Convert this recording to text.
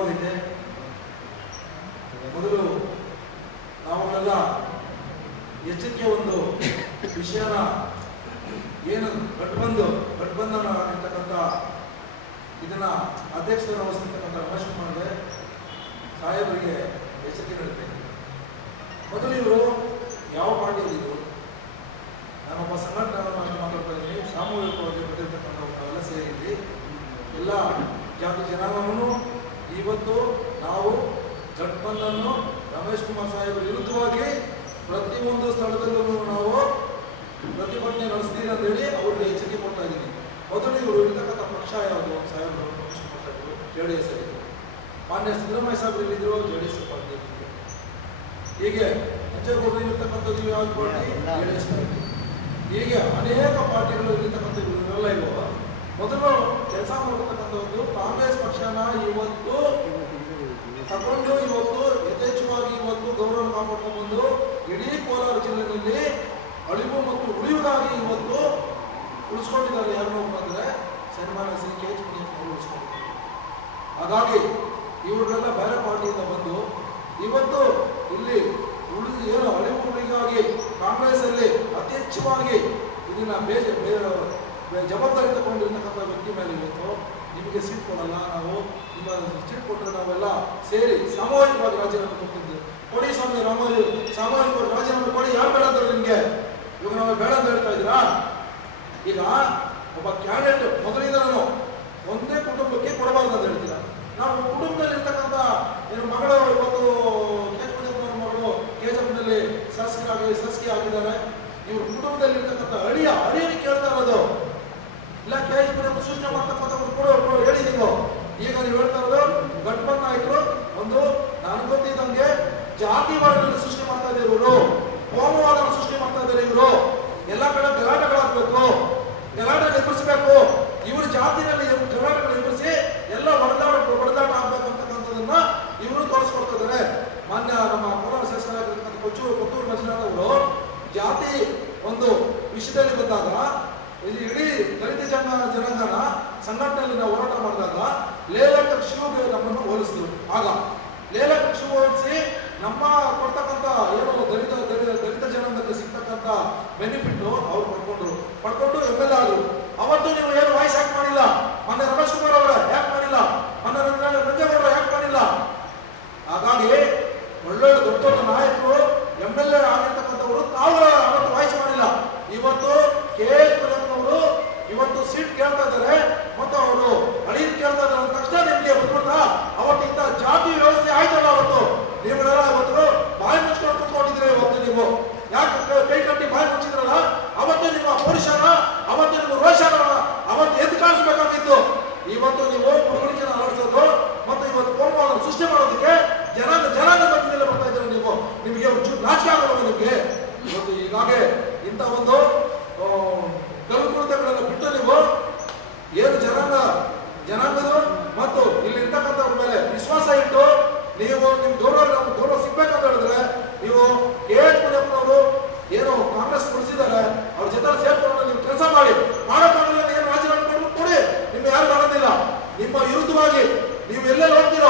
ಶುರುವಾಗೈತೆ. ಮೊದಲು ನಾವೆಲ್ಲ ಎಚ್ಚರಿಕೆ ಒಂದು ವಿಷಯನ ಏನು ಗಠಬಂಧನ ಆಗಿರ್ತಕ್ಕಂಥ ಇದನ್ನ ಅಧ್ಯಕ್ಷರ ವಹಿಸಿರ್ತಕ್ಕಂಥ ರಮೇಶ್ ಕುಮಾರ್ಗೆ ಸಾಹೇಬರಿಗೆ ಎಚ್ಚರಿಕೆ ನೀಡುತ್ತೇನೆ. ಮೊದಲು ಇವರು ಯಾವ ಪಾರ್ಟಿಯಲ್ಲಿದ್ದರು? ನಾನೊಬ್ಬ ಸಂಘಟನೆ ಮಾತಾಡ್ತಾ ಇದ್ದೀನಿ. ಸಾಮೂಹಿಕವಾಗಿ ಬಂದಿರತಕ್ಕಂಥ ನಾವೆಲ್ಲ ಸೇರಿದ್ವಿ. ಎಲ್ಲ ಜಾತಿ ಜನಾಂಗವನ್ನು ಇವತ್ತು ನಾವು ಗಠಬಂಧನ ರಮೇಶ್ ಕುಮಾರ್ ಸಾಹೇಬರ ವಿರುದ್ಧವಾಗಿ ಪ್ರತಿಯೊಂದು ಸ್ಥಳದಲ್ಲೂ ನಾವು ಪ್ರತಿಭಟನೆ ನಡೆಸ್ತೀರಿ ಅಂತ ಹೇಳಿ ಅವ್ರಿಗೆ ಎಚ್ಚರಿಕೆ ಕೊಡ್ತಾ ಇದ್ದೀನಿ. ಮೊದಲು ಇವರು ಇರ್ತಕ್ಕಂಥ ಪಕ್ಷ ಯಾವುದು? ಸಾಹೇಬರು JDS ಆಗಿದ್ರು. ಮಾನ್ಯ ಸಿದ್ದರಾಮಯ್ಯ ಸಾಹೇಬರು ಎಲ್ಲಿದ್ರು? JDS ಪಾರ್ಟಿ ಇದ್ರು. ಹೀಗೆ ನಂಜೇಗೌಡರು ಇರ್ತಕ್ಕಂಥದ್ದು ಯಾವ ಪಾರ್ಟಿ? JDS party. ಹೀಗೆ ಅನೇಕ ಪಾರ್ಟಿಗಳು ಇರ್ತಕ್ಕಂಥ ಇವರೆಲ್ಲ ಇರುವ ಮೊದಲು ಕೆಲಸ ಮಾಡತಕ್ಕಂಥದ್ದು ಕಾಂಗ್ರೆಸ್ ಪಕ್ಷನ ಇವತ್ತು ತಗೊಂಡು ಇವತ್ತು ಯಥೇಚ್ಛವಾಗಿ ಇವತ್ತು ಗೌರವ ಕಾಪಾಡ್ಕೊಂಡು ಬಂದು ಇಡೀ ಕೋಲಾರ ಜಿಲ್ಲೆಯಲ್ಲಿ ಅಳಿವು ಮತ್ತು ಉಳಿವುಗಾಗಿ ಇವತ್ತು ಉಳಿಸ್ಕೊಂಡಿದ್ದಾರೆ. ಯಾರು ಅಂದರೆ ಸನ್ಮಾನ್ಯ ಶ್ರೀ KH ಮುನಿಯಪ್ಪನವರು ಉಳಿಸ್ಕೊಂಡಿದ್ದಾರೆ. ಹಾಗಾಗಿ ಇವರೆಲ್ಲ ಬೇರೆ ಪಾರ್ಟಿಯಿಂದ ಬಂದು ಇವತ್ತು ಇಲ್ಲಿ ಏನು ಅಳಿವು ಉಳಿಗಾಗಿ ಕಾಂಗ್ರೆಸ್ ಅಲ್ಲಿ ಅತಿ ಹೆಚ್ಚವಾಗಿ ಇದನ್ನ ಜವಾಬ್ದಾರಿ ತಗೊಂಡಿರ್ತಕ್ಕಂಥ ವ್ಯಕ್ತಿ ಮೇಲೆ ಇವತ್ತು ನಿಮಗೆ ಸೀಟ್ ಕೊಡಲ್ಲ, ನಾವು ನಿಮ್ಮ ಸೀಟ್ ಕೊಟ್ಟರೆ ನಾವೆಲ್ಲ ಸೇರಿ ಸಾಮೂಹಿಕವಾಗಿ ರಾಜೀನಾಮೆ ಕೊಟ್ಟಿದ್ದು ಕೊಡಿ ಸ್ವಾಮಿ, ಸಾಮೂಹಿಕವಾಗಿ ರಾಜೀನಾಮೆ ಕೊಡಿ. ಯಾರು ಬೇಡ ಅಂತಾರೆ ನಿಮಗೆ? ಇವಾಗ ನಾವು ಬೇಡ ಅಂತ ಹೇಳ್ತಾ ಇದ್ದೀರಾ? ಈಗ ಒಬ್ಬ ಕ್ಯಾಂಡಿಡೇಟ್ ಮೊದಲಿಂದ ನಾನು ಒಂದೇ ಕುಟುಂಬಕ್ಕೆ ಕೊಡಬಾರ್ದು ಅಂತ ಹೇಳ್ತೀರಾ. ನಾವು ಕುಟುಂಬದಲ್ಲಿ ಇರ್ತಕ್ಕಂಥ ಏನು ಮಗಳು ಇವತ್ತು KH ಮುನಿಯಪ್ಪನವರ ಮಗಳು KJPನಲ್ಲಿ ಶಾಸಕಿ ಆಗಿದ್ದಾರೆ. ಇವ್ರ ಕುಟುಂಬದಲ್ಲಿ ಇರ್ತಕ್ಕಂಥ ಅಳಿಯರಿಗೆ ಕೇಳ್ತಾ ಇರೋದು ಇಲ್ಲ KH ಮುನಿಯಪ್ಪ ಸೂಚನೆ ಮಾಡ್ತಕ್ಕಂಥ ಕೊಡು ಹೇಳಿ ನೀವು. ಈಗ ನೀವು ಹೇಳ್ತಾ ಇರೋದು ಗಠಬಂಧನ ನಾಯಕರು ಒಂದು ನಾನು ಗೊತ್ತಿದ್ದಂಗೆ ಜಾತಿವಾದವನ್ನು ಸೃಷ್ಟಿ ಮಾಡ್ತಾ ಇದ್ದಾರೆ ಇವರು, ಕೋಮುವಾದವನ್ನು ಸೃಷ್ಟಿ ಮಾಡ್ತಾ ಇದ್ದಾರೆ ಇವರು. ಎಲ್ಲ ಕಡೆ ಗಲಾಟೆಗಳಾಗಬೇಕು, ಗಲಾಟೆ ಎದುರಿಸಬೇಕು. ಇವರು ಜಾತಿನಲ್ಲಿ ಗಲಾಟೆಗಳು ಎದುರಿಸಿ ಎಲ್ಲ ಹೊಡೆದಾಟ ಆಗ್ಬೇಕಂತಕ್ಕಂಥದನ್ನ ಇವರು ತೋರಿಸ್ಕೊಡ್ತಾ ಇದ್ದಾರೆ. ಮಾನ್ಯ ನಮ್ಮ ಕೋಲಾರ ಶಾಸಕರಾಗಿರ್ತಕ್ಕಂಥ ಕೊತ್ತೂರು ಮಂಜುನಾಥ್ ಅವರು ಜಾತಿ ಒಂದು ವಿಷಯದಲ್ಲಿ ಬಂದಾಗ ಇಡೀ ದಲಿತ ಜನಾಂಗನ ಸಂಘಟನೆಯಲ್ಲಿ ನಾವು ಹೋರಾಟ ಮಾಡಿದಾಗ ಲೇಲಕ ಶಿವಗೆ ನಮ್ಮನ್ನು ಹೋಲಿಸಿದ್ರು. ಆಗ ಲೇಲಕ ಶಿವ ಹೋಲಿಸಿ ನಮ್ಮ ಕೊಡ್ತಕ್ಕಂಥ ಏನು ದಲಿತ ಜನಾಂಗಕ್ಕೆ ಸಿಗ್ತಕ್ಕಂಥ ಬೆನಿಫಿಟ್ ಅವ್ರು ಪಡ್ಕೊಂಡು MLA ಆದ್ರು. ಅವತ್ತು ನೀವು ಏನು ವಾಯ್ಸ್ ಯಾಕೆ ಮಾಡಿಲ್ಲ? ಮೊನ್ನೆ ರಮೇಶ್ ಕುಮಾರ್ ಅವರ ಯಾಕೆ ಮಾಡಿಲ್ಲ? ಮೊನ್ನೆ ನಂಜೇಗೌಡರ ಯಾಕೆ ಮಾಡಿಲ್ಲ? ಹಾಗಾಗಿ ಒಳ್ಳೊಳ್ಳೆ ದೊಡ್ಡ ನಾಯಕರು MLA ಆಗಿರ್ತಕ್ಕಂಥವರು ತಾವು ಅವತ್ತು ವಾಯ್ಸ್ ಮಾಡಿಲ್ಲ. ಇವತ್ತು KH ಮುನಿಯಪ್ಪನವರು ಇವತ್ತು ಸೀಟ್ ಕೇಳ್ತಾ ಇದ್ದಾರೆ ಮತ್ತು ಅವರು ಅಳಿದು ಕೇಳ್ತಾ ಇದ್ದಾರೆ ಅಂದ ತಕ್ಷಣ ನಿಮಗೆ ಬಂದ್ಬಿಡ್ತಾ ಅವತ್ತಿಂತ ಜಾತಿ ವ್ಯವಸ್ಥೆ ಆಯ್ತಲ್ಲ. ಅವತ್ತು ನೀವುಗಳೆಲ್ಲ ಇವತ್ತು ಬಾಯಿ ಮುಚ್ಕೊಂಡು ಕೂತ್ಕೊಂಡಿದ್ರೆ ಇವತ್ತು ನೀವು ಯಾಕೆ ಕೈ ಕಟ್ಟಿ ಬಾಯಿ ಮುಚ್ಚಿದ್ರಲ್ಲ? ಅವತ್ತು ನಿಮ್ಮ ಪೌರುಷನ, ಅವತ್ತು ನಿಮ್ಮ ರೋಷನ ಅವತ್ತು ಎದ್ದು ಕಾಣಿಸ್ಬೇಕಾಗಿತ್ತು. ಇವತ್ತು ನೀವು ಹುಡುಗರಿಕೆನ ಅಲರ್ಸೋದು ಮತ್ತು ಇವತ್ತು ಕೋಮುವಾದವನ್ನು ಸೃಷ್ಟಿ ಮಾಡೋದಕ್ಕೆ ಜನಾಂಗ ಮಧ್ಯದಲ್ಲೇ ಬರ್ತಾ ಇದ್ದಾರೆ ನೀವು. ನಿಮಗೆ ನಾಚಿಕೆ ಆಗಲ್ಲ ನಿಮಗೆ ಇವತ್ತು. ಹೀಗಾಗಿ ಇಂಥ ಒಂದು ಕಲ್ಕುಳಿತಗಳೆಲ್ಲ ಬಿಟ್ಟು ನೀವು ಏನು ಜನಾಂಗದ ಮತ್ತು ಇಲ್ಲಿ ಇರ್ತಕ್ಕಂಥವ್ರ ಮೇಲೆ ವಿಶ್ವಾಸ ಇಟ್ಟು ನೀವು ನಿಮ್ ಗೌರವ ಸಿಗ್ಬೇಕಂತ ಹೇಳಿದ್ರೆ ನೀವು KH ಮುನಿಯಪ್ಪನವರು ಏನು ಕಾಂಗ್ರೆಸ್ ಉಳಿಸಿದ್ದಾರೆ ಅವ್ರ ಜೊತೆ ಸೇರ್ಕೊಂಡು ನೀವು ಕೆಲಸ ಮಾಡೋಕ್ಕಾಗಲ್ಲ. ಏನು ರಾಜೀನಾಮೆ ಕೊಡಿ, ನಿಮ್ಮ ಯಾರು ಮಾಡೋದಿಲ್ಲ. ನಿಮ್ಮ ವಿರುದ್ಧವಾಗಿ ನೀವು ಎಲ್ಲೆಲ್ಲಿ ಹೋಗ್ತೀರೋ